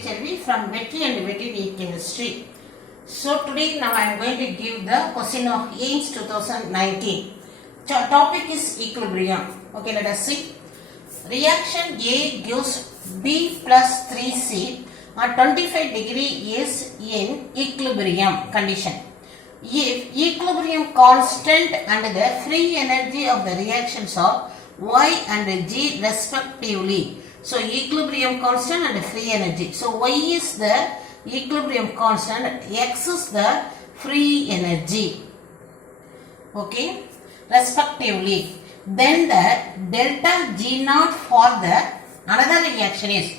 Vetri from Vetri and Veterinary Chemistry. So today now I am going to give the question of AIMS 2019. Topic is equilibrium. Okay, let us see. Reaction A gives B plus 3C at 25 degree is in equilibrium condition. If equilibrium constant and the free energy of the reactions are Y and G respectively. So equilibrium constant and free energy. So Y is the equilibrium constant, X is the free energy. Okay, respectively. Then the delta G naught for the another reaction is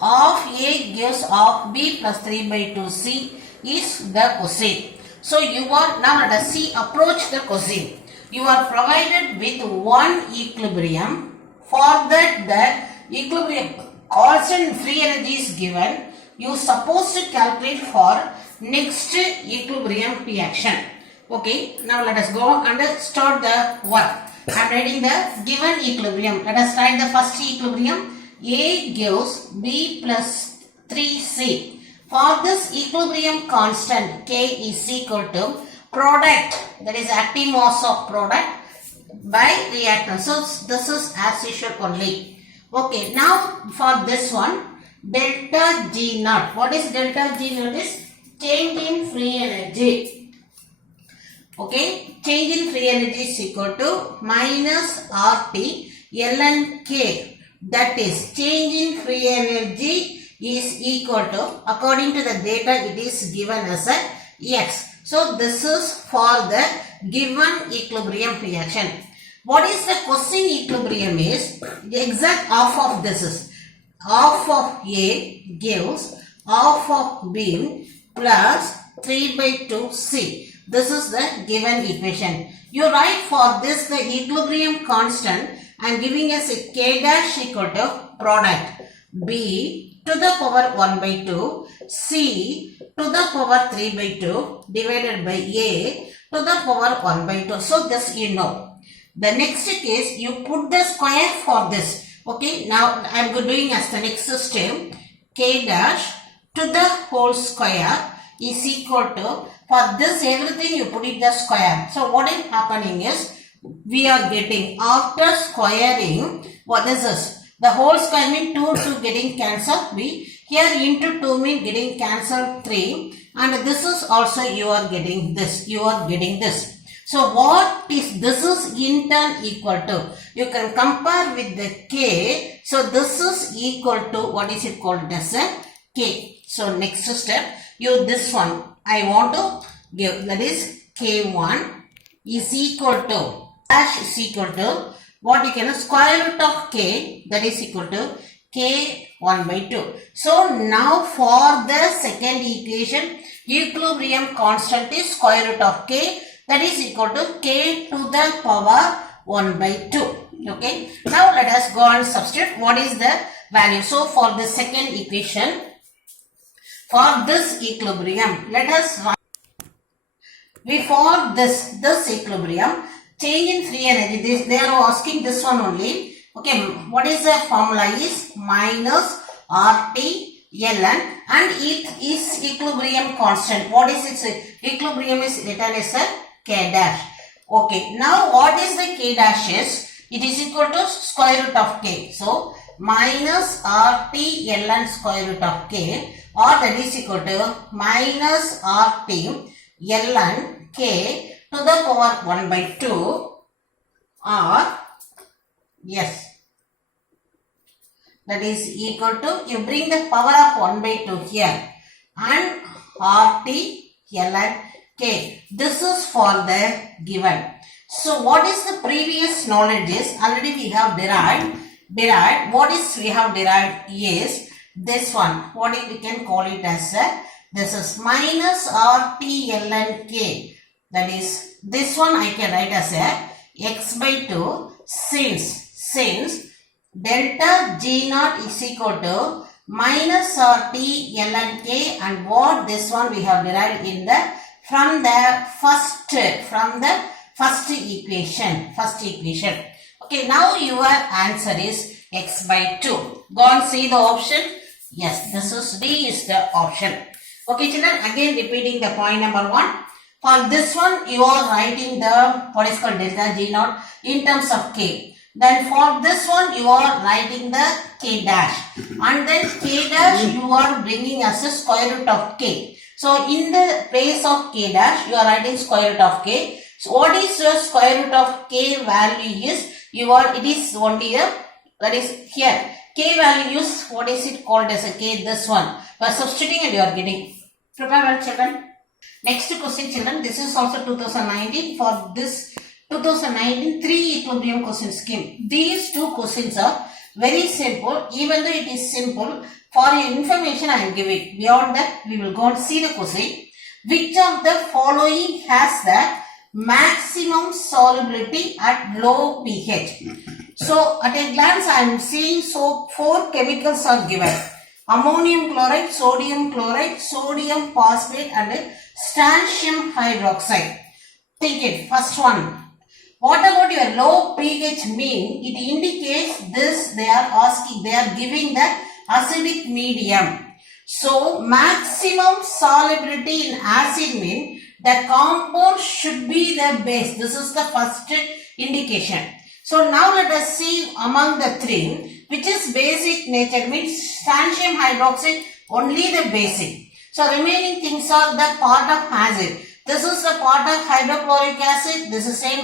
of A gives of B plus 3 by 2C is the cosine. So you are now let us see approach the cosine. You are provided with one equilibrium. For that the equilibrium constant free energy is given. You supposed to calculate for next equilibrium reaction. Okay, now let us go and start the work. I am writing the given equilibrium. Let us write the first equilibrium. A gives B plus 3C. For this equilibrium constant K is equal to product, that is active mass of product by reactant. So this is as usual only. Okay, now for this one delta G naught. What is delta G naught? Is change in free energy. Okay, change in free energy is equal to minus RT ln K. That is change in free energy is equal to, according to the data it is given as a X. So this is for the given equilibrium reaction. What is the cosine equilibrium is the exact half of this is half of A gives half of B plus 3 by 2C. This is the given equation. You write for this the equilibrium constant and giving us a K dash equal to product B to the power 1 by 2 C to the power 3 by 2 divided by A to the power 1 by 2. So this you know. The next case you put the square for this. Okay, now I am doing as the next step. K dash to the whole square is equal to, for this everything you put it the square. So what is happening is we are getting after squaring, what is this? The whole square means 2 getting cancelled. We here into 2 means getting cancelled 3, and this is also you are getting this. You are getting this. So what is this is in turn equal to? You can compare with the K. So this is equal to what is it called as a K. So next step, you this one I want to give, that is K1 is equal to dash is equal to what you can square root of K, that is equal to K1 by 2. So now for the second equation, equilibrium constant is square root of K, that is equal to K to the power 1 by 2. Okay. Now let us go and substitute what is the value. So for the second equation, for this equilibrium, let us write before this equilibrium, change in free energy, they are asking this one only. Okay, what is the formula is minus RT ln and it is equilibrium constant. What is its equilibrium is written as a K dash. Okay, now what is the K dash is? It is equal to square root of K. So minus RT ln square root of K, or that is equal to minus RT ln K to the power 1 by 2, or yes, that is equal to, you bring the power of 1 by 2 here and RT ln K. This is for the given. So what is the previous knowledge is already we have derived. What is we have derived is this one. What we can call it as a, this is minus RT ln K. That is this one I can write as a X by 2 since delta G naught is equal to minus RT ln K, and what this one we have derived in the from the first equation. Okay, now your answer is X by 2. Go and see the option. Yes, this is D is the option. Okay, children, again repeating the point number 1. For this one, you are writing the what is called delta G naught in terms of K. Then for this one, you are writing the K dash. And then K dash, you are bringing as a square root of K. So in the place of K dash, you are writing square root of K. So what is your square root of K value is, it is only that is here. K value is, what is it called as a K, this one. You are substituting and you are getting. Prepare well, children. Next question, children. This is also 2019. For this 2019 3 equilibrium question scheme. These two questions are very simple. Even though it is simple, for your information I am giving. Beyond that, we will go and see the question. Which of the following has the maximum solubility at low pH? So at a glance I am seeing 4 chemicals are given. Ammonium chloride, sodium phosphate and strontium hydroxide. Think it. First one. What about your low pH mean? It indicates this, they are giving the acidic medium. So maximum solubility in acid mean the compound should be the base. This is the first indication. So now let us see among the three, which is basic nature means strontium hydroxide only the basic. So remaining things are the part of acid. This is the part of hydrochloric acid. This is same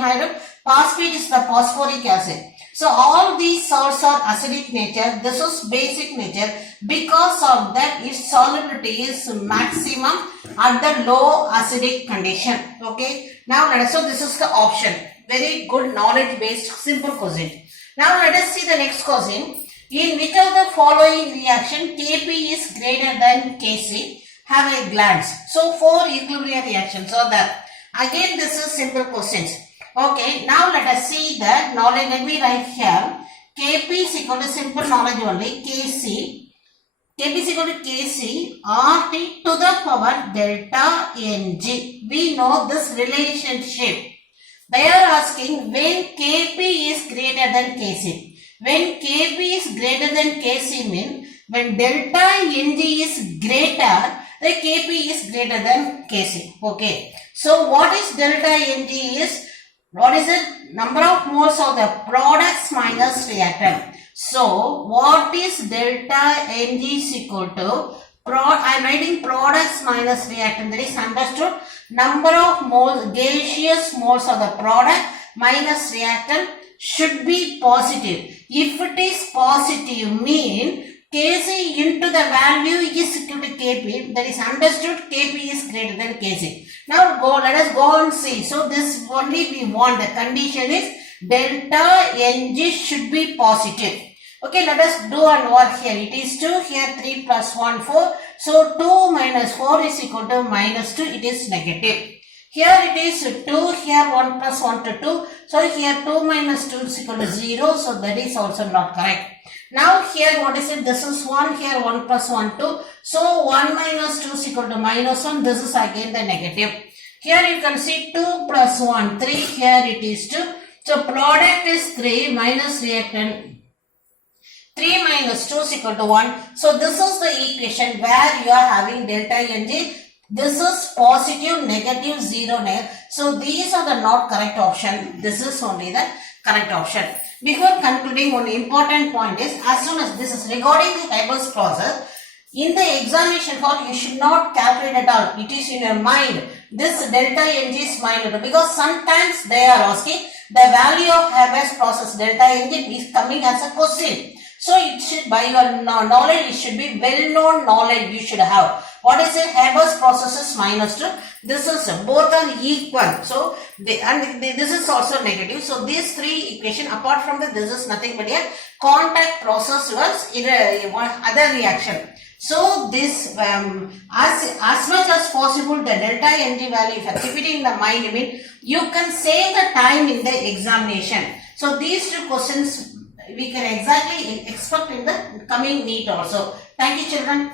phosphate is the phosphoric acid. So all these salts are acidic nature. This is basic nature. Because of that, its solubility is maximum at the low acidic condition. Okay. Now let us, so this is the option. Very good knowledge based simple question. Now let us see the next question. In which of the following reaction Kp is greater than Kc? Have a glance. So 4 equilibrium reactions are there. Again this is simple questions. Okay, now let us see the knowledge. Let me write here. Kp is equal to simple knowledge only. Kp is equal to Kc RT to the power delta Ng. We know this relationship. They are asking when Kp is greater than Kc. When Kp is greater than Kc means when delta Ng is greater, the Kp is greater than Kc. Okay. So what is delta Ng is? What is the number of moles of the products minus reactant? So what is delta Ng is equal to? I am writing products minus reactant. That is understood. Number of moles, gaseous moles of the product minus reactant should be positive. If it is positive, mean Kc into the value is equal to Kp. That is understood. Kp is greater than Kc. Now let us go and see. So this only we want. The condition is delta Ng should be positive. Okay, let us do and work here. It is 2, here 3 plus 1, 4. So 2 minus 4 is equal to minus 2. It is negative. Here it is 2, here 1 plus 1 to 2. So here 2 minus 2 is equal to 0. So that is also not correct. Now here what is it? This is 1, here 1 plus 1, 2. So 1 minus 2 is equal to minus 1. This is again the negative. Here you can see 2 plus 1, 3. Here it is 2. So product is 3 minus reactant 3 minus 2 is equal to 1. So this is the equation where you are having delta Ng. This is positive, negative, 0, negative. So these are the not correct option. This is only the correct option. Before concluding, one important point is, as soon as this is regarding the Haber's process, in the examination hall you should not calculate at all. It is in your mind. This delta Ng is minus, because sometimes they are asking the value of Haber's process delta Ng is coming as a question. So it should, by your knowledge, it should be well-known knowledge you should have. What is it? Haber's process is minus 2. This is both are equal. So this is also negative. So these three equation, apart from that, this is nothing but a contact process was in other reaction. So this as much as possible the delta Ng value, if you keep it in the mind, I mean, you can save the time in the examination. So these two questions we can exactly expect in the coming NEET also. Thank you, children.